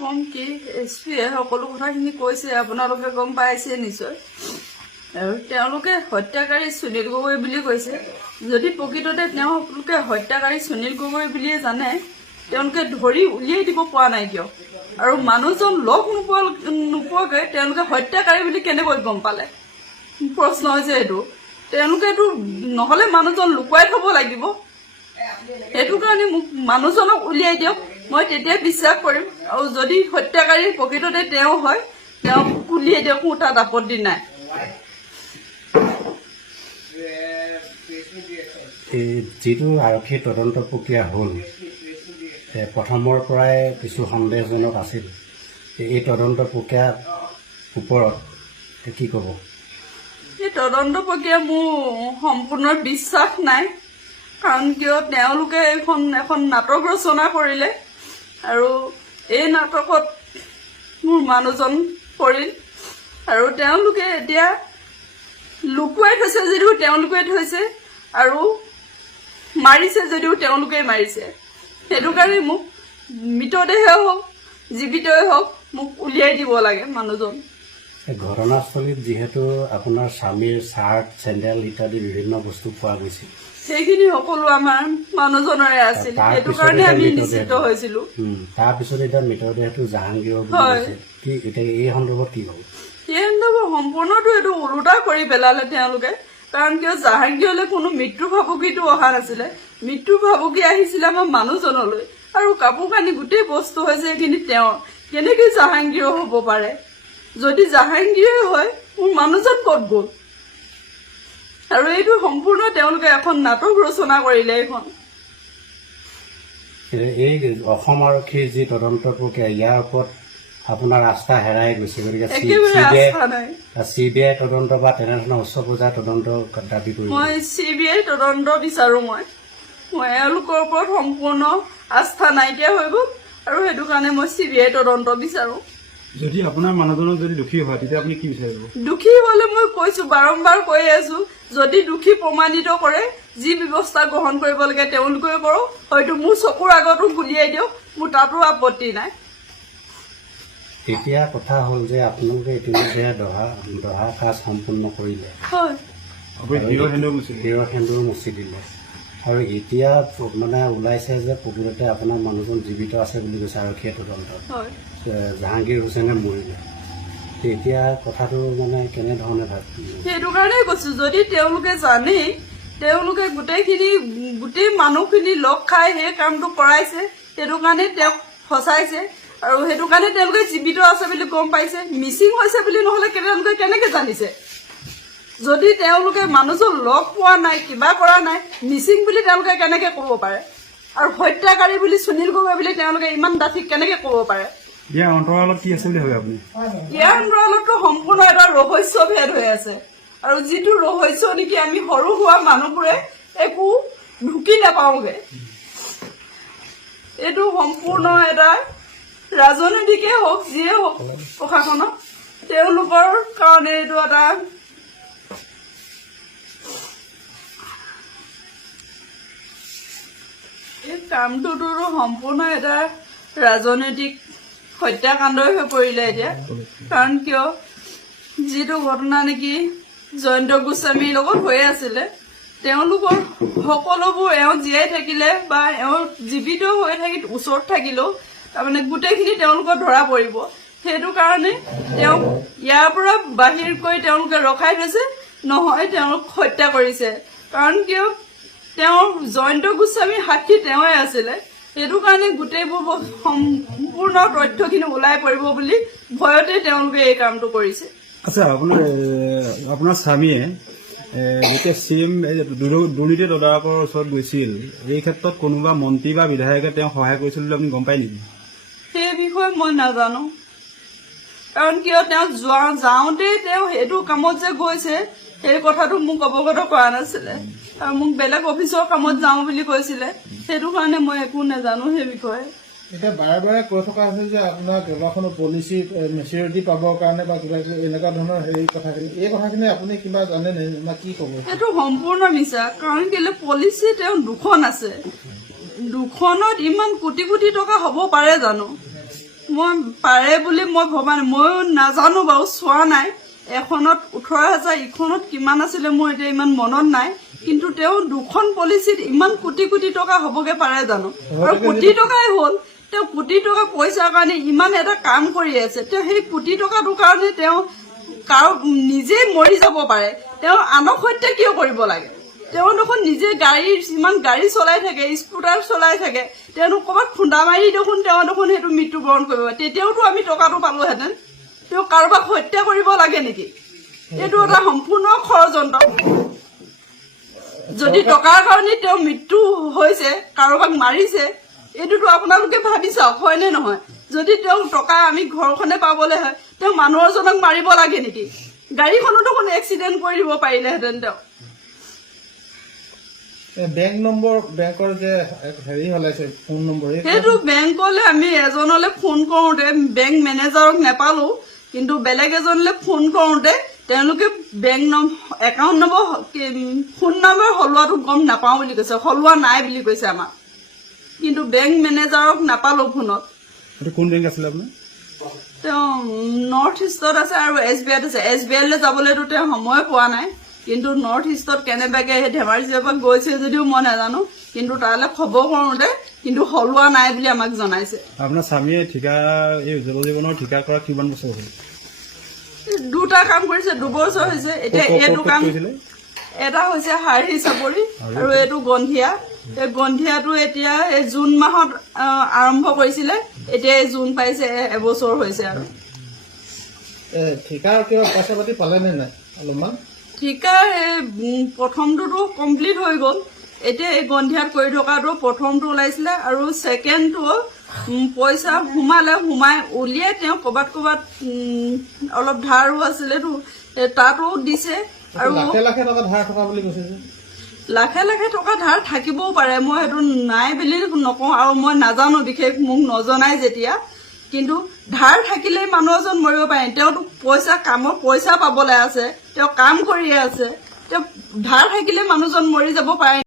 কম কি এছপিয়ে সকলো কথাখিনি কৈছে, আপোনালোকে গম পাইছে নিশ্চয়। আৰু তেওঁলোকে হত্যাকাৰী সুনীল গগৈ বুলি কৈছে। যদি প্ৰকৃততে তেওঁলোকে হত্যাকাৰী সুনীল গগৈ বুলিয়ে জানে, তেওঁলোকে ধৰি উলিয়াই দিব পৰা নাই কিয়? আৰু মানুহজন লগ নোপোৱাকৈ তেওঁলোকে হত্যাকাৰী বুলি কেনেকৈ গম পালে? প্ৰশ্ন হৈছে এইটো। তেওঁলোকেতো নহ'লে মানুহজন লুকুৱাই থ'ব লাগিব। সেইটো কাৰণে মোক মানুহজনক উলিয়াই দিয়ক, মই তেতিয়া বিশ্বাস কৰিম। আৰু যদি হত্যাকাৰী প্ৰকৃততে তেওঁ হয়, তেওঁক উলিয়াই দিয়ক, মোৰ তাত আপত্তি নাই। যিটো আৰক্ষীৰ তদন্ত প্ৰক্ৰিয়া হ'ল, প্ৰথমৰ পৰাই কিছু সন্দেহজনক আছিল। এই তদন্ত প্ৰক্ৰিয়াৰ ওপৰত কি ক'ব? এই তদন্ত প্ৰক্ৰিয়া মোৰ সম্পূৰ্ণ বিশ্বাস নাই। কাৰণ কিয় তেওঁলোকে এখন নাটক ৰচনা কৰিলে, আৰু এই নাটকত মোৰ মানুহজন পৰিল। আৰু তেওঁলোকে এতিয়া লুকুৱাই থৈছে যদিও তেওঁলোকে থৈছে, আৰু মাৰিছে যদিও তেওঁলোকে মাৰিছে। সেইটো কাৰণে মোক মৃতদেহে হওক জীৱিতই হওক মোক উলিয়াই দিব লাগে মানুহজন। ঘটনাস্থলীত যিহেতু আপোনাৰ স্বামীৰ চাৰ্ট, চেণ্ডেল ইত্যাদি বিভিন্ন বস্তু পোৱা গৈছিল, সেইখিনি সকলো আমাৰ মানুহজনৰে আছিল। সেইটো কাৰণে আমি নিশ্চিত হৈছিলো। তাৰপিছত এতিয়া মৃতদেহটো জাহাংগীৰৰ বুলি কৈছে। কি এতিয়া এই সন্দৰ্ভত কি হ'ব? সেই সন্দৰ্ভত সম্পূৰ্ণটো এইটো ওলোটা কৰি পেলালে তেওঁলোকে। কাৰণ কিয় জাহাংগীৰলৈ কোনো মৃত্যু ভাবুকিটো অহা নাছিলে। মৃত্যু ভাবুকি আহিছিলে আমাৰ মানুহজনলৈ। আৰু কাপোৰ কানি গোটেই বস্তু হৈছে এইখিনি তেওঁৰ। কেনেকৈ জাহাংগীৰৰ হ'ব পাৰে? যদি জাহাংগীৰে হয়, মোৰ মানুহজন ক'ত গ'ল? আৰু এইটো সম্পূৰ্ণ তেওঁলোকে এখন নাটক ৰচনা কৰিলে। এই অসম আৰক্ষীৰ যি তদন্ত প্ৰক্ৰিয়া, ইয়াৰ ওপৰত আপোনাৰ আস্থা হেৰাই গৈছে। গতিকে CBI তদন্ত বা তেনেধৰণৰ উচ্চ পৰ্যায়ৰ তদন্ত দাবী কৰিব। মই CBI তদন্ত বিচাৰো। মই এওঁলোকৰ ওপৰত সম্পূৰ্ণ আস্থা নাইকিয়া হৈ গ'ল, আৰু সেইটো কাৰণে মই CBI তদন্ত বিচাৰো। যদি আপোনাৰ মানুহজনক যদি দোষী হয়, তেতিয়া আপুনি কি বিচাৰিব? দোষী হলে মই কৈছো, বাৰম্বাৰ কৈ আছো, যদি দোষী প্ৰমাণিত কৰে, যি ব্যৱস্থা গ্ৰহণ কৰিব লাগে তেওঁলোকে কৰক। হয়তো মোৰ চকুৰ আগতো গুলিয়াই দিয়ক, মোৰ তাতো আপত্তি নাই। এতিয়া কথা হ'ল যে আপোনালোকে ইতিমধ্যে দহা কাজ সম্পূৰ্ণ কৰিলে, হীৰৰ সেন্দুৰ মুচি দিলে, আৰু এতিয়া মানে ওলাইছে যে প্ৰকৃততে আপোনাৰ মানুহজন জীৱিত আছে বুলি কৈছে আৰক্ষীয়ে তদন্তত। জাহাংগীৰ হুছেইনে মৰিলে। এতিয়া কথাটো মানে কেনেধৰণে ভাবিছে? সেইটো কাৰণেই কৈছো, যদি তেওঁলোকে জানেই, তেওঁলোকে গোটেই মানুহখিনি লগ খাই সেই কামটো কৰাইছে, সেইটো কাৰণে তেওঁক ফচাইছে। আৰু সেইটো কাৰণে তেওঁলোকে জীৱিত আছে বুলি গম পাইছে। মিচিং হৈছে বুলি নহলে তেওঁলোকে কেনেকে জানিছে? যদি তেওঁলোকে মানুহজন লগ পোৱা নাই, কিবা কৰা নাই, মিচিং বুলি তেওঁলোকে কেনেকে ক'ব পাৰে? আৰু হত্যাকাৰী বুলি সুনীল গগৈ বুলি তেওঁলোকে ইমান ডাঠি কেনেকে ক'ব পাৰে? ইয়াৰ অন্তৰালত কি আছে বুলি ভাবে আপুনি? ইয়াৰ অন্তৰালতো সম্পূৰ্ণ এটা ৰহস্য ভেদ হৈ আছে। আৰু যিটো ৰহস্য নেকি আমি সৰু হোৱা মানুহবোৰে একো ঢুকি নাপাওঁগে। এইটো সম্পূৰ্ণ এটা ৰাজনৈতিকে হওক, যিয়ে হওক, প্ৰশাসনক তেওঁলোকৰ কাৰণে এইটো এটা এই কামটোতো সম্পূৰ্ণ এটা ৰাজনৈতিক হত্যাকাণ্ডই হৈ পৰিলে এতিয়া। কাৰণ কিয় যিটো ঘটনা নেকি জয়ন্ত গোস্বামীৰ লগত হৈ আছিলে, তেওঁলোকৰ সকলোবোৰ এওঁ জীয়াই থাকিলে বা এওঁ জীৱিত হৈ থাকি ওচৰত থাকিলেও তাৰমানে গোটেইখিনি তেওঁলোকৰ ধৰা পৰিব। সেইটো কাৰণে তেওঁক ইয়াৰ পৰা বাহিৰ কৰি তেওঁলোকে ৰখাই থৈছে, নহয় তেওঁলোক হত্যা কৰিছে। কাৰণ কিয় তেওঁৰ জয়ন্ত গোস্বামীৰ সাক্ষী তেওঁৱে আছিলে। সেইটো কাৰণে গোটেইবোৰ সম্পূৰ্ণ তথ্যখিনি ওলাই পৰিব বুলি ভয়তে তেওঁলোকে এই কামটো কৰিছে। আচ্ছা, আপোনাৰ স্বামীয়ে যেতিয়া CM দুৰ্নীতি তদাৰকৰ ওচৰত গৈছিল, এই ক্ষেত্ৰত কোনোবা মন্ত্ৰী বা বিধায়কে তেওঁক সহায় কৰিছিল বুলি আপুনি গম পায় নেকি? সেই বিষয়ে মই নাজানো। কাৰণ কিয় তেওঁ যাওঁতে তেওঁ সেইটো কামত যে গৈছে সেই কথাটো মোক অৱগত কৰা নাছিলে, আৰু মোক বেলেগ অফিচৰ কামত যাওঁ বুলি কৈছিলে। সেইটো কাৰণে মই একো নাজানো সেই বিষয়ে। এতিয়া বাৰে বাৰে কৈ থকা হৈছে যে আপোনাৰ কেইবাখনো পলিচি মেচিউৰিটি পাবৰ কাৰণে বা কিবা এনেকুৱা ধৰণৰ হেৰি কথাখিনি, এই কথাখিনি আপুনি কিবা জানে না কি ক'ব? এইটো সম্পূৰ্ণ মিছা। কাৰণ কেলে পলিচি তেওঁ দুখন আছে, দুখনত ইমান কোটি কোটি টকা হ'ব পাৰে জানো? মই পাৰে বুলি মই ভবা নাই, ময়ো নাজানো বাৰু, চোৱা নাই। এখনত 18,000, ইখনত কিমান আছিলে মোৰ এতিয়া ইমান মনত নাই। কিন্তু তেওঁ 2খন পলিচিত ইমান কোটি কোটি টকা হ'বগে পাৰে জানো? আৰু কোটি টকাই হ'ল। তেওঁ কোটি টকা পইচাৰ কাৰণে ইমান এটা কাম কৰি আছে। তেওঁ সেই কোটি টকাটোৰ কাৰণে তেওঁ নিজে মৰি যাব পাৰে। তেওঁ আনক হত্যা কিয় কৰিব লাগে? তেওঁ দেখোন নিজে ইমান গাড়ী চলাই থাকে, স্কুটাৰ চলাই থাকে। তেওঁ ক'ৰবাত খুন্দা মাৰি দেখোন সেইটো মৃত্যুবৰণ কৰিব। তেতিয়াওতো আমি টকাটো পালোহেঁতেন। তেওঁ কাৰোবাক হত্যা কৰিব লাগে নেকি? এইটো এটা সম্পূৰ্ণ ষড়যন্ত্ৰ। যদি টকাৰ কাৰণে তেওঁ মৃত্যু হৈছে, কাৰোবাক মাৰিছে, এইটোতো আপোনালোকে ভাবি চাওক, হয় নে নহয়? যদি তেওঁ টকা আমি ঘৰখনে পাবলৈ হয়, তেওঁ মানুহ এজনক মাৰিব লাগে নেকি? গাড়ীখনো দেখোন এক্সিডেণ্ট কৰি দিব পাৰিলেহেঁতেন তেওঁ। বেংক নম্বৰ, বেংকৰ যে হেৰি হলাইছে ফোন নম্বৰ, সেইটো বেংকলৈ আমি এজনলৈ ফোন কৰোঁতে বেংক মেনেজাৰক নেপালো, কিন্তু বেলেগ এজনলৈ ফোন কৰোঁতে তেওঁলোকে bank account number, phone number সলোৱাটো গম নাপাওঁ বুলি কৈছে, সলোৱা নাই বুলি কৈছে আমাক। কিন্তু বেংক মেনেজাৰক নাপালো ফোনত। কোন বেংক আছিলে আপোনাৰ? তেওঁ নৰ্থ ইষ্টত আছে আৰু SBIত আছে। SBIলৈ যাবলৈতো তেওঁ সময় পোৱা নাই। কিন্তু নৰ্থ ইষ্টত কেনেবাকে সেই ধেমাজিৰ পৰা গৈছে যদিও মই নাজানো। কিন্তু তালৈ খবৰ কৰোঁতে কিন্তু সলোৱা নাই বুলি আমাক জনাইছে। আপোনাৰ স্বামীয়ে এই জল জীৱনৰ ঠিকা কৰা কিমান বছৰ হ'ল? 2টা কাম কৰিছে, 2 বছৰ হৈছে। এতিয়া এইটো কাম, এটা হৈছে হাড়ি চাপৰি আৰু এইটো গন্ধিয়া। এই গন্ধিয়াটো এতিয়া এই জুন মাহত আৰম্ভ কৰিছিলে, এতিয়া এই জুন পাইছে, এবছৰ হৈছে। আৰু ঠিকাৰ কিবা পইচা পাতি পালে নে নাই? অলপমান ঠিকা প্ৰথমটোতো কমপ্লিট হৈ গ'ল। এতিয়া এই গন্ধিয়াত কৰি থকাটো প্ৰথমটো ওলাইছিলে আৰু ছেকেণ্ডটো পইচা সোমাই উলিয়াই তেওঁ ক'ৰবাত অলপ ধাৰো আছিলেতো, তাতো দিছে। আৰু লাখে লাখে টকা ধাৰ থকা বুলি কৈছে যে। লাখে লাখে টকা ধাৰ থাকিবও পাৰে, মই সেইটো নাই বুলি নকওঁ। আৰু মই নাজানো, বিশেষ মোক নজনাই যেতিয়া। কিন্তু ধাৰ থাকিলেই মানুহ এজন মৰিব পাৰে। তেওঁতো কামৰ পইচা পাবলৈ আছে, তেওঁ কাম কৰিয়ে আছে। তেওঁ ধাৰ থাকিলে মানুহজন মৰি যাব পাৰে।